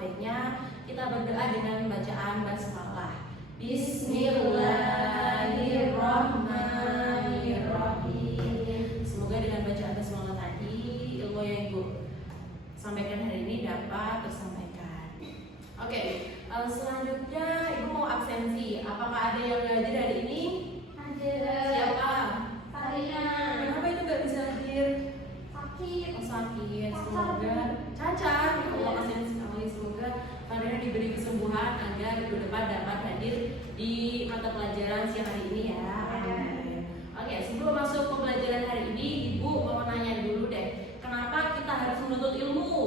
baiknya kita berdoa dengan bacaan basmalah. Bismillahirrahmanirrahim. Semoga dengan bacaan basmalah tadi ilmu yang Ibu sampaikan hari ini dapat tersampaikan. Oke, selanjutnya Ibu mau absensi. Apakah ada yang hadir hari ini? Ada. Siapa? Karina. Kenapa itu gak bisa hadir? Sakit. Sakit. Semoga cacat. Ya Allah, kasihan sekali. Semoga Karina diberi kesembuhan agar minggu depan dapat hadir di mata pelajaran siang hari ini ya. Amin. Oke, sebelum masuk ke pelajaran hari ini, Ibu mau nanya dulu deh. Kenapa kita harus menuntut ilmu?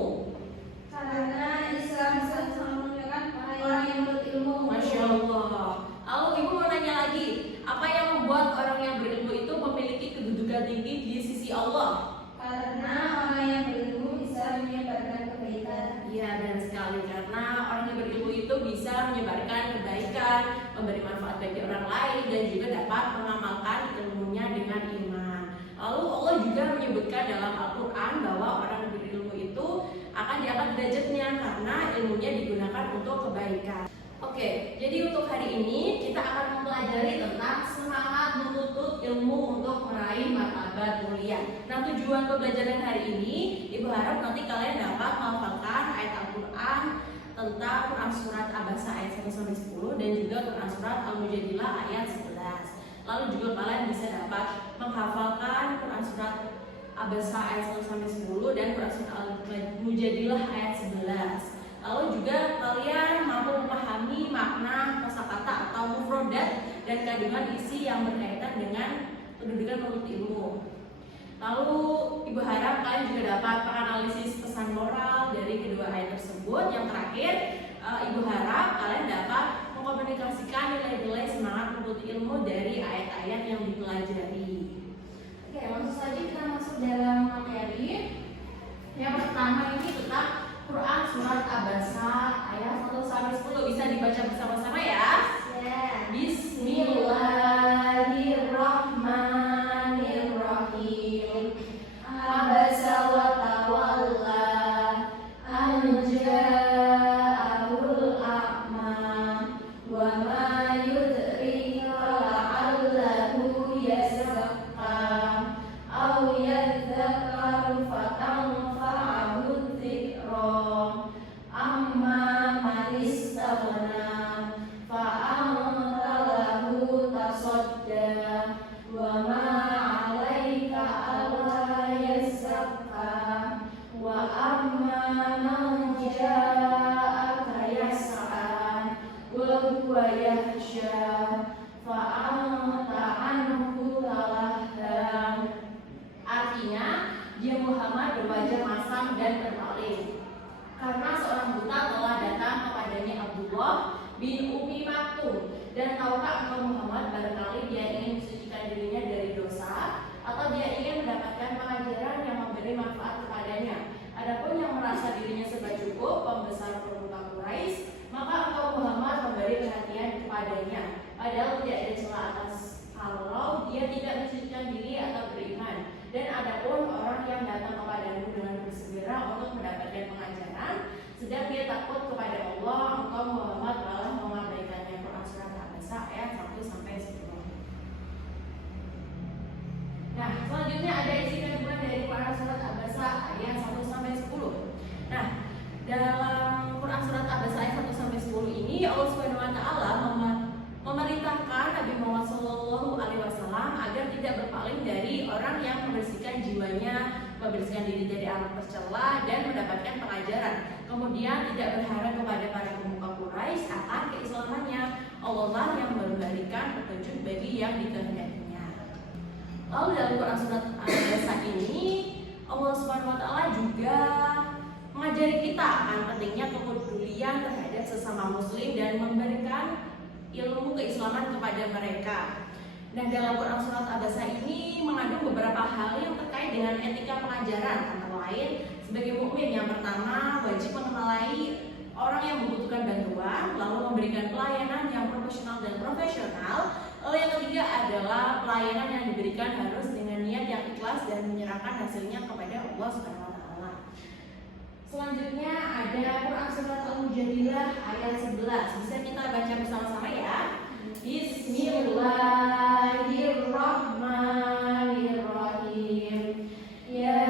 Karena Islam selalu memuliakan orang yang menuntut ilmu. Masya Allah. Lalu Ibu mau nanya lagi, apa yang membuat orang yang berilmu itu memiliki kedudukan tinggi di sisi Allah? Karena orang yang berilmu bisa menyebarkan kebaikan. Iya, benar sekali. Karena orang yang berilmu itu bisa menyebarkan kebaikan, memberi manfaat bagi orang lain, dan juga dapat mengamalkan ilmunya dengan iman. Lalu Allah juga menyebutkan dalam Al-Quran bahwa orang yang berilmu itu akan diangkat derajatnya karena ilmunya digunakan untuk kebaikan. Oke, jadi untuk hari ini kita akan mempelajari tentang semangat menuntut ilmu untuk meraih martabat mulia. Nah, tujuan pembelajaran hari ini, Ibu harap nanti kalian dapat menghafalkan ayat Al-Quran tentang Quran Surat Abasa ayat 1-10 dan juga Quran Surat Al-Mujadilah ayat 11. Lalu juga kalian bisa dapat menghafalkan Quran Surat Abasa ayat 1-10 dan Quran Surat Al-Mujadilah ayat 11. Lalu juga kalian mampu memahami makna kosakata atau mufrodat dan kandungan isi yang berkaitan dengan pendidikan menuntut ilmu. Lalu Ibu harap kalian juga dapat menganalisis pesan moral dari kedua ayat tersebut. Yang terakhir, Ibu harap kalian dapat mengkomunikasikan nilai-nilai semangat menuntut ilmu dari ayat-ayat yang dipelajari. Oke, langsung saja kita masuk dalam materi. Yang pertama ini tentang Quran Surat Abasa ayat 1-10. Bisa dibaca bersama-sama ya? Ya. Bismillahirrahmanirrahim. Abasa wa tawalla an ja'ahul a'ma wa ma yudrika la'allahu yazakka aw yadzakkaru fatanfa'ahu dzikra amma man istaghna fa'anta lahu tasadda wa ma 'alaika alla yazakka wa amma man ja'aka yas'a wa huwa yakhsha fa'anta anhu talahha. Artinya, dia Muhammad berwajah masam dan berpaling karena seorang buta telah datang kepadanya Abdullah bin Umi Maktum. Dan tahukah engkau Muhammad, barangkali dia ingin mensucikan dirinya dari dosa atau dia ingin mendapatkan pengajaran yang memberi manfaat kepadanya. Adapun yang merasa dirinya serba cukup, pembesar pemuka Quraisy, maka engkau Muhammad memberi perhatian kepadanya, padahal tidak ada celah atas kalau dia tidak mensucikan diri atau beriman. Dan adapun orang yang datang kepadamu dengan bersegera untuk mendapatkan pengajaran, sedang dia takut kepada Allah, engkau Muhammad malah mengabaikannya. Quran Surat Abasa ayat 1-10. Nah, selanjutnya ada isi kandungan dari Quran Surat Abasa ayat 1-10. Nah, dalam Quran Surat Abasa ayat 1-10 ini Allah Subhanahu wa taala memerintahkan Nabi Muhammad SAW agar tidak berpaling dari orang yang membersihkan jiwanya, membersihkan diri dari amal tercela dan mendapatkan pengajaran. Kemudian tidak berharap kepada para pemuka Quraisy akan keislamannya. Allah lah yang memberikan petunjuk bagi yang dikehendakinya. Lalu dalam Quran Surat Al-Baqarah ini Allah Subhanahu wa taala juga mengajari kita akan pentingnya kepedulian terhadap sesama muslim dan memberikan ilmu keislaman kepada mereka. Nah, dalam Quran Surat Abasa ini mengandung beberapa hal yang terkait dengan etika pengajaran, antara lain sebagai mukmin yang pertama wajib mengenali orang yang membutuhkan bantuan, lalu memberikan pelayanan yang profesional dan profesional. Lalu yang ketiga adalah pelayanan yang diberikan harus dengan niat yang ikhlas dan menyerahkan hasilnya kepada Allah Subhanahu wa taala. Selanjutnya ada Quran Surat Al-Mujadilah ayat 11. Bisa kita baca bersama-sama ya. Bismillahirrahmanirrahim. Ya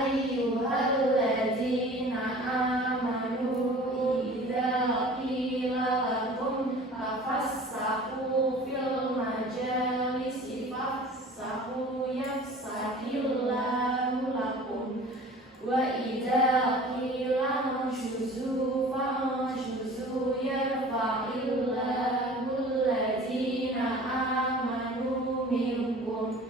ayyuhalladzina amanu idza qila lakum tafassahu fil majalisi fafsahu yafsahillahu lakum wa idza qila anshuzu fanshuzu yarfa'illahu alladzina amanu minkum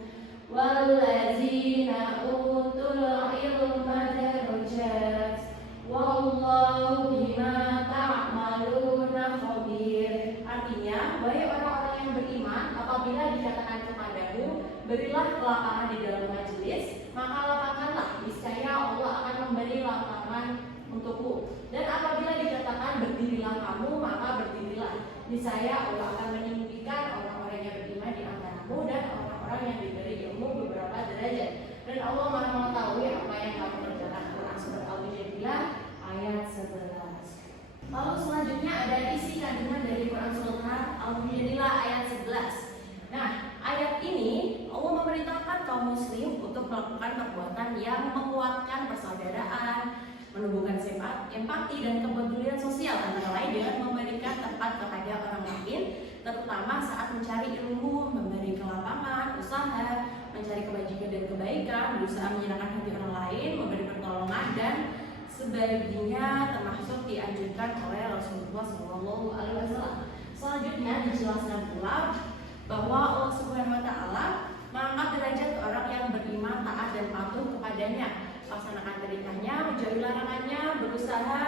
walladzina utul ilma darajat wallahu bima ta'maluna khabir. Artinya, wahai orang-orang yang beriman, apabila dikatakan kepadamu, berilah kelapangan di dalam majelis, maka lapangkanlah, niscaya Allah akan memberi lapangan untukmu. Dan apabila dikatakan berdirilah kamu, maka berdirilah, niscaya Allah akan meninggikan orang-orang yang beriman di antaramu dan orang-orang yang diberi ilmu beberapa derajat. Dan Allah Maha mengetahui apa yang kamu kerjakan. Quran surat Al-Mujadilah ayat 11. Lalu selanjutnya ada isi kandungan dari Quran surat Al-Mujadilah ayat 11. Nah, ayat ini Allah memerintahkan kaum muslim untuk melakukan perbuatan yang menguatkan persaudaraan, menumbuhkan sifat empati dan kepedulian sosial, antara lain dengan memberikan tempat kepada orang lain, terutama saat mencari ilmu, memberi kelapangan, usaha, mencari kebajikan dan kebaikan, berusaha menyenangkan hati orang lain, memberi pertolongan dan sebagainya, termasuk dianjurkan oleh Rasulullah SAW. Selanjutnya dijelaskan pula bahwa Allah Subhanahu wa Ta'ala mengangkat derajat orang yang beriman, taat dan patuh kepadanya, laksanakan perintahnya, menjauhi larangannya, berusaha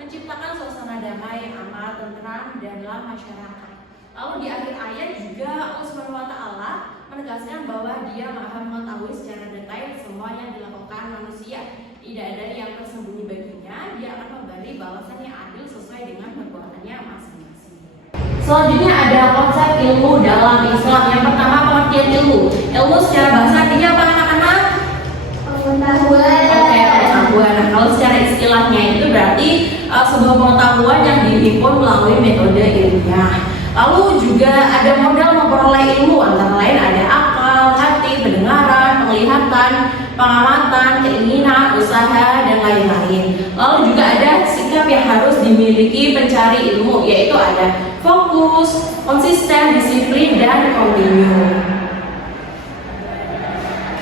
menciptakan suasana damai, aman, tentram dalam masyarakat. Lalu di akhir ayat juga Allah Subhanahu wa Ta'ala menegaskan bahwa Dia Maha mengetahui secara detail semua yang dilakukan manusia. Tidak ada yang tersembunyi baginya. Dia akan memberi balasan yang adil sesuai dengan perbuatannya masing-masing. Selanjutnya ada konsep ilmu dalam Islam. Yang pertama, pengertian ilmu. Ilmu secara bahasa artinya apa anak-anak? Pengetahuan. Oke, pengetahuan. Nah, kalau secara istilahnya itu berarti sebuah pengetahuan yang dihimpun melalui metode ilmiah. Lalu juga ada modal memperoleh ilmu, antara lain ada akal, hati, pendengaran, penglihatan, pengamatan, keinginan, usaha, dan lain-lain. Lalu juga ada sikap yang harus dimiliki pencari ilmu, yaitu ada fokus, konsisten, disiplin, dan kontinu.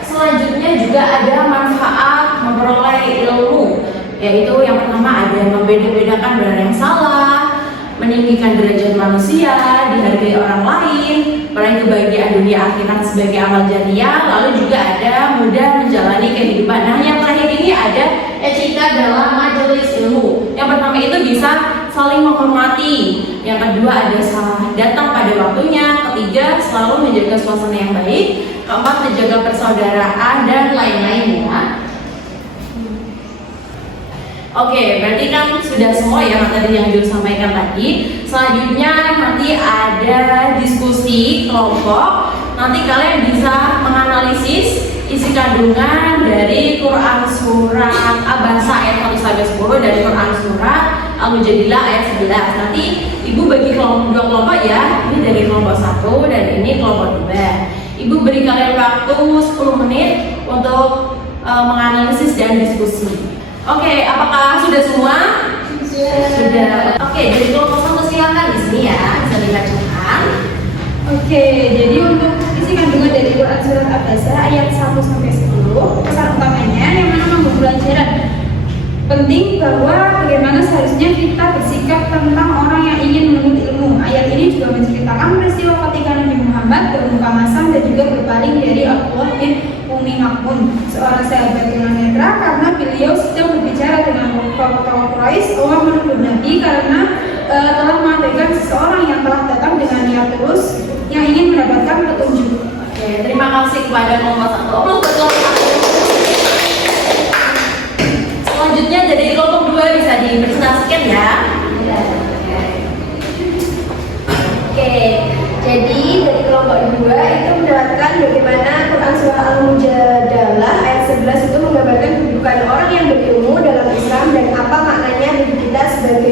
Selanjutnya juga ada manfaat memperoleh ilmu, yaitu yang pertama ada membeda-bedakan benar yang salah, meninggikan derajat manusia, dihargai orang lain, meraih kebahagiaan dunia akhirat sebagai amal jariah, lalu juga ada mudah menjalani kehidupan. Nah, yang terakhir ini ada etika dalam majelis ilmu. Yang pertama itu bisa saling menghormati, yang kedua ada datang pada waktunya, ketiga selalu menjaga suasana yang baik, keempat menjaga persaudaraan dan lain-lain ya. Oke, berarti kan sudah semua ya materi yang disampaikan tadi. Selanjutnya nanti ada diskusi kelompok. Nanti kalian bisa menganalisis isi kandungan dari Quran surat Abasa ayat 1-10 dari Quran surat Al-Mujadilah ayat 11. Nanti Ibu bagi dua kelompok ya. Ini dari kelompok 1 dan ini kelompok 2. Ibu beri kalian waktu 10 menit untuk menganalisis dan diskusi. Oke, apakah sudah semua? Sudah. Oke, jadi kelompok 1 silakan di sini ya, bisa dibacakan. Oke, jadi untuk isi kandungan dari Quran surat Abasa ayat 1-10, pesan utamanya yang mana membuat pelajaran penting bahwa bagaimana seharusnya kita bersikap tentang orang yang ingin menuntut ilmu. Ayat ini juga menceritakan peristiwa ketika Nabi Muhammad bermuka masam dan juga berpaling dari Abdullah bin Umi Maktum, seorang sahabat tunanetra, karena beliau sedang berbicara dengan tokoh Quraisy. Allah menegur Nabi karena telah mengabaikan seseorang yang telah datang dengan niat tulus yang ingin mendapatkan petunjuk. Oke, terima kasih kepada kelompok 1. Selanjutnya dari kelompok 2 bisa dipresentasikan ya. Oke, jadi dari kelompok 2 itu mendapatkan bagaimana Quran surah Al-Mujadalah ayat 11 itu menggambarkan kedudukan orang yang berilmu dalam Islam dan apa maknanya bagi kita sebagai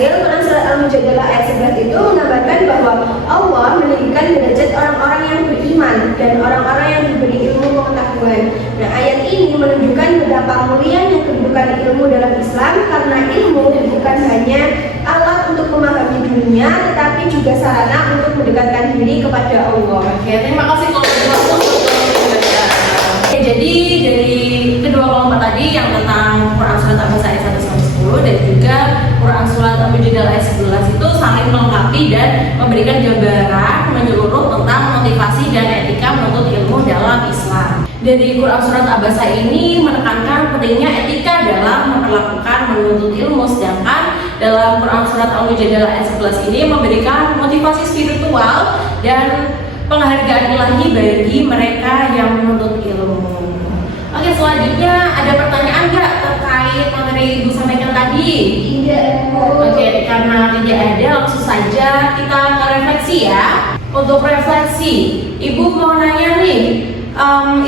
Alhasil, Quran surat Al-Mujadalah ayat 11 itu mengabarkan bahwa Allah meninggikan derajat orang-orang yang beriman dan orang-orang yang diberi ilmu pengetahuan. Nah, ayat ini menunjukkan betapa mulianya kedudukan ilmu dalam Islam, karena ilmu bukan hanya alat untuk memahami dunia, tetapi juga sarana untuk mendekatkan diri kepada Allah. Oke, terima kasih kelompok. Oke, jadi dari kedua kelompok tadi yang tentang Quran surat Al-Baqarah ayat 1 sampai 10 dan juga Quran surat Al-Mujadalah ayat 11 itu saling melengkapi dan memberikan gambaran menyeluruh tentang motivasi dan etika menuntut ilmu dalam Islam. Dari Quran surat Al-Baqarah ini menekankan pentingnya etika dalam memperlakukan menuntut ilmu, sedangkan dalam Quran surat Al-Mujadalah ayat 11 ini memberikan motivasi spiritual dan penghargaan ilahi bagi mereka yang menuntut ilmu. Oke, selanjutnya ada pertanyaan nggak terkait materi Ibu sampaikan tadi? Tidak. Oke, karena tidak ada, langsung saja kita ke refleksi ya. Untuk refleksi, Ibu mau nanya nih,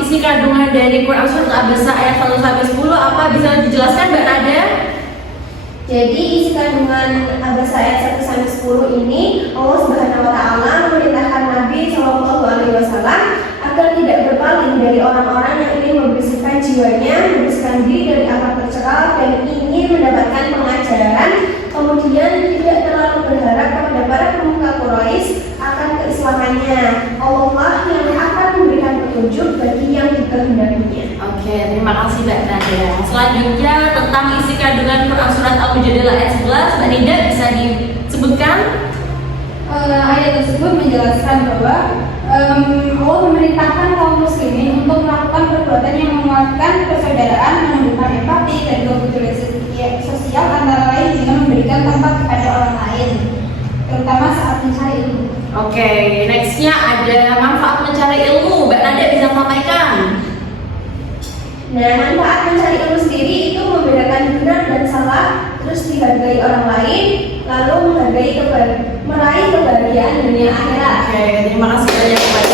isi kandungan dari Quran surat Al-Baqarah ayat 1 sampai 10 apa, bisa dijelaskan Mbak Nada? Jadi isi kandungan Al-Baqarah ayat 1 sampai 10 ini, Allah Subhanahu wa taala memerintahkan Nabi Shallallahu alaihi wasallam agar tidak berpaling dari orang-orang yang ingin membersihkan jiwanya, membersihkan diri dari akhlak tercela dan ingin mendapatkan pengajaran, kemudian tidak terlalu berharap kepada para pemuka Quraisy akan keislamannya. Allah yang akan memberikan petunjuk bagi yang dikehendakinya. Oke, terima kasih Mbak Nada. Selanjutnya tentang isi kandungan Quran surat Al-Mujadalah ayat 11, Mbak Nida bisa disebutkan? Ayat tersebut menjelaskan bahwa Allah memerintahkan kaum muslimin untuk melakukan perbuatan yang menguatkan persaudaraan, menumbuhkan empati dan kepedulian sosial, antara lain dengan memberikan tempat kepada orang lain, terutama saat mencari ilmu. Oke, nextnya ada manfaat mencari ilmu, Mbak Nada bisa sampaikan? Nah, manfaat mencari ilmu sendiri itu membedakan benar dan salah, terus dihargai orang lain, lalu meraih kebahagiaan dunia akhirat. Oke, terima kasih banyak Mbak.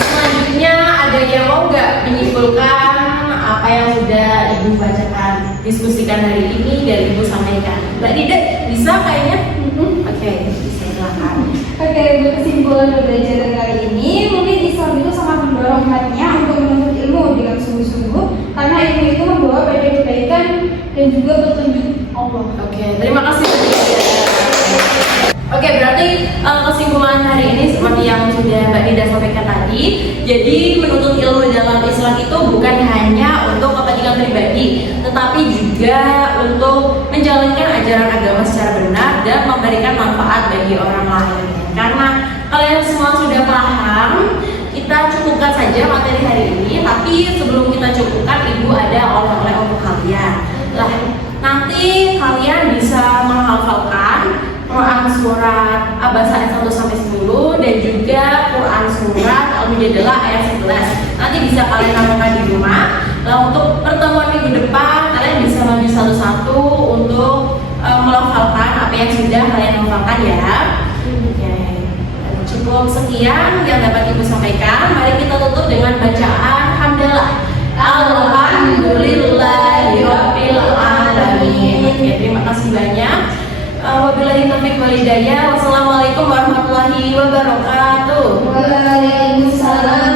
Selanjutnya ada yang mau nggak menyimpulkan apa yang sudah Ibu bacakan, diskusikan hari ini dan Ibu sampaikan? Mbak Nida bisa kayaknya? Oke, silakan. Oke, untuk kesimpulan pembelajaran kali ini, mungkin Islam itu sangat mendorong umatnya untuk menuntut ilmu dengan sungguh-sungguh, karena ilmu itu membawa pada kebaikan dan juga petunjuk Allah. Oke, terima kasih. Oke, berarti kesimpulan hari ini seperti yang sudah Mbak Nida sampaikan tadi. Jadi menuntut ilmu dalam Islam itu bukan hanya untuk kepentingan pribadi, tetapi juga untuk menjalankan ajaran agama secara benar dan memberikan manfaat bagi orang lain. Karena kalian semua sudah paham, kita cukupkan saja materi hari ini. Tapi sebelum kita cukupkan, Ibu ada oleh-oleh untuk kalian. Lah, nanti kalian bisa menghafalkan Quran surat Al-Baqarah ayat 1 sampai 10 dan juga Quran surat Al-Mujadalah ayat 11. Nanti bisa kalian lakukan di rumah. Nah, untuk pertemuan minggu depan kalian bisa maju satu-satu untuk melafalkan apa yang sudah kalian hafalkan ya. Oke. Cukup sekian yang dapat Ibu sampaikan. Mari kita tutup dengan bacaan hamdalah. Alhamdulillahirabbil alamin. Oke, terima kasih banyak. Wabillahi taufiq wal hidayah. Wassalamualaikum warahmatullahi wabarakatuh. Waalaikumsalam.